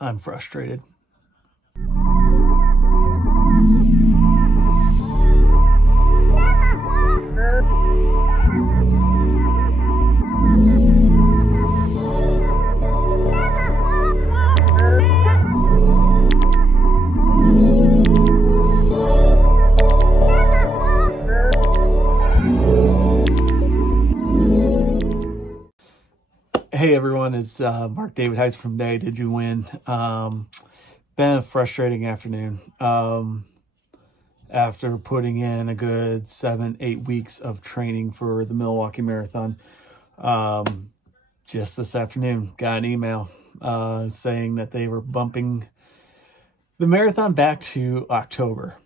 I'm frustrated. Hey everyone, it's Mark David Heights from Day. Did you win? Been a frustrating afternoon. After putting in a good 7-8 weeks of training for the Milwaukee Marathon, just this afternoon got an email saying that they were bumping the marathon back to October,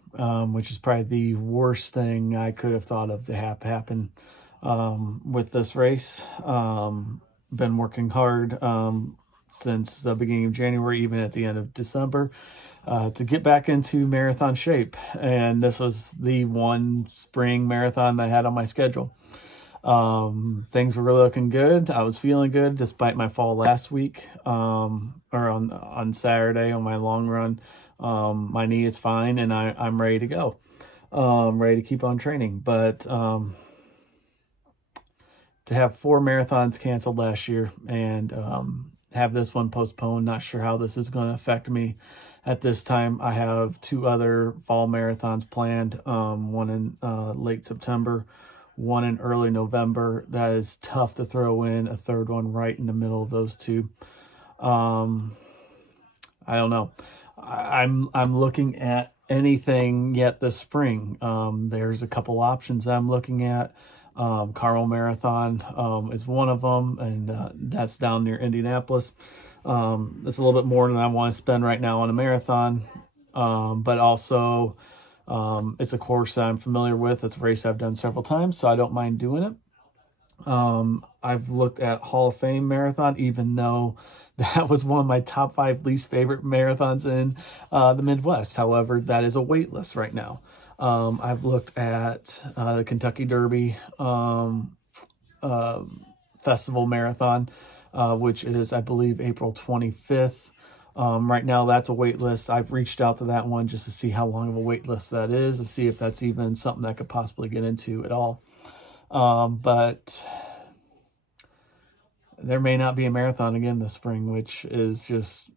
which is probably the worst thing I could have thought of to happen with this race. Been working hard since the beginning of January, even at the end of December, to get back into marathon shape. And this was the one spring marathon I had on my schedule. Things were really looking good. I was feeling good despite my fall last week, or on Saturday on my long run. My knee is fine and I'm ready to go. Ready to keep on training. But to have 4 marathons canceled last year and have this one postponed, not sure how this is going to affect me at this time. I have 2 other fall marathons planned, one in late September, one in early November. That is tough to throw in a third one right in the middle of those 2. I don't know. I'm looking at anything yet this spring. There's a couple options I'm looking at. Carmel Marathon is one of them, and that's down near Indianapolis. It's a little bit more than I want to spend right now on a marathon, but also it's a course that I'm familiar with. It's a race I've done several times, so I don't mind doing it. I've looked at Hall of Fame Marathon, even though that was one of my top 5 least favorite marathons in the Midwest. However, that is a wait list right now. I've looked at the Kentucky Derby Festival Marathon, which is, I believe, April 25th. Right now, that's a wait list. I've reached out to that one just to see how long of a wait list that is, to see if that's even something I could possibly get into at all. But there may not be a marathon again this spring, which is just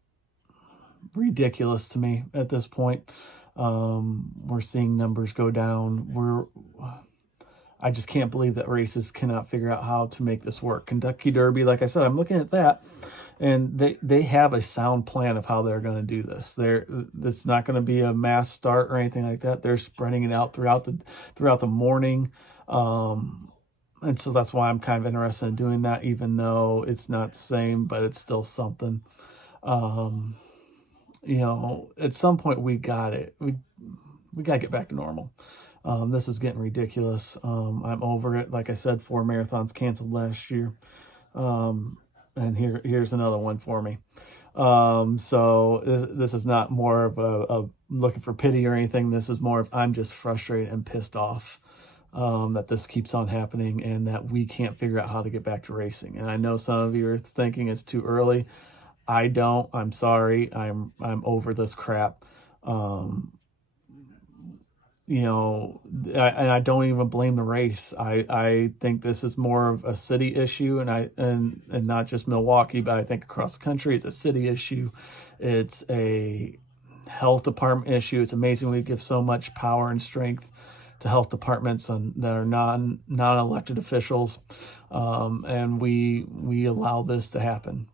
ridiculous to me at this point. We're seeing numbers go down. I just can't believe that races cannot figure out how to make this work. Kentucky Derby, like I said, I'm looking at that, and they have a sound plan of how they're going to do this. It's not going to be a mass start or anything like that. They're spreading it out throughout the morning. And so that's why I'm kind of interested in doing that, even though it's not the same, but it's still something. At some point we got it. We got to get back to normal. This is getting ridiculous. I'm over it. Like I said, 4 marathons canceled last year. And here's another one for me. So this is not more of a looking for pity or anything. This is more of I'm just frustrated and pissed off that this keeps on happening and that we can't figure out how to get back to racing. And I know some of you are thinking it's too early. I don't. I'm sorry. I'm over this crap. And I don't even blame the race. I think this is more of a city issue, and not just Milwaukee, but I think across the country it's a city issue. It's a health department issue. It's amazing we give so much power and strength to health departments that are non-elected officials, and we allow this to happen.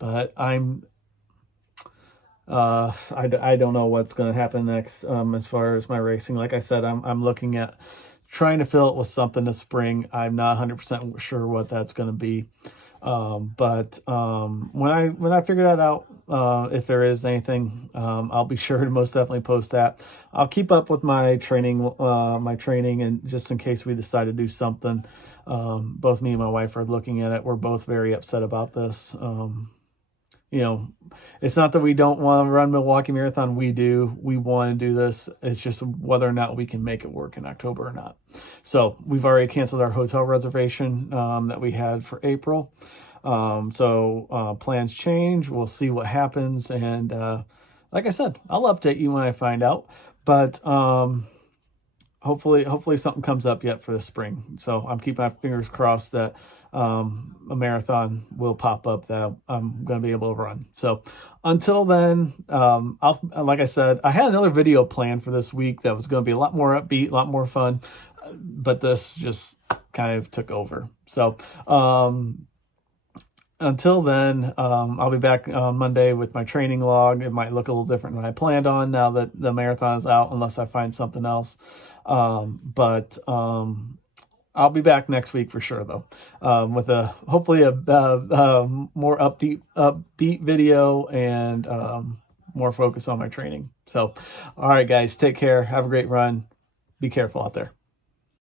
But I don't know what's going to happen next as far as my racing. Like I said, I'm looking at trying to fill it with something this spring. I'm not 100% sure what that's going to be. But when I figure that out, if there is anything, I'll be sure to most definitely post that. I'll keep up with my training, and just in case we decide to do something. Both me and my wife are looking at it. We're both very upset about this. It's not that we don't want to run Milwaukee Marathon. We do. We want to do this. It's just whether or not we can make it work in October or not. So we've already canceled our hotel reservation that we had for April. Plans change. We'll see what happens. And like I said, I'll update you when I find out. But hopefully something comes up yet for the spring. So I'm keeping my fingers crossed that a marathon will pop up that I'm going to be able to run. So until then, like I said, I had another video planned for this week that was going to be a lot more upbeat, a lot more fun, but this just kind of took over. So until then, I'll be back on Monday with my training log. It might look a little different than I planned on now that the marathon is out, unless I find something else. I'll be back next week for sure, though, with hopefully a more upbeat video and more focus on my training. So, all right, guys, take care. Have a great run. Be careful out there.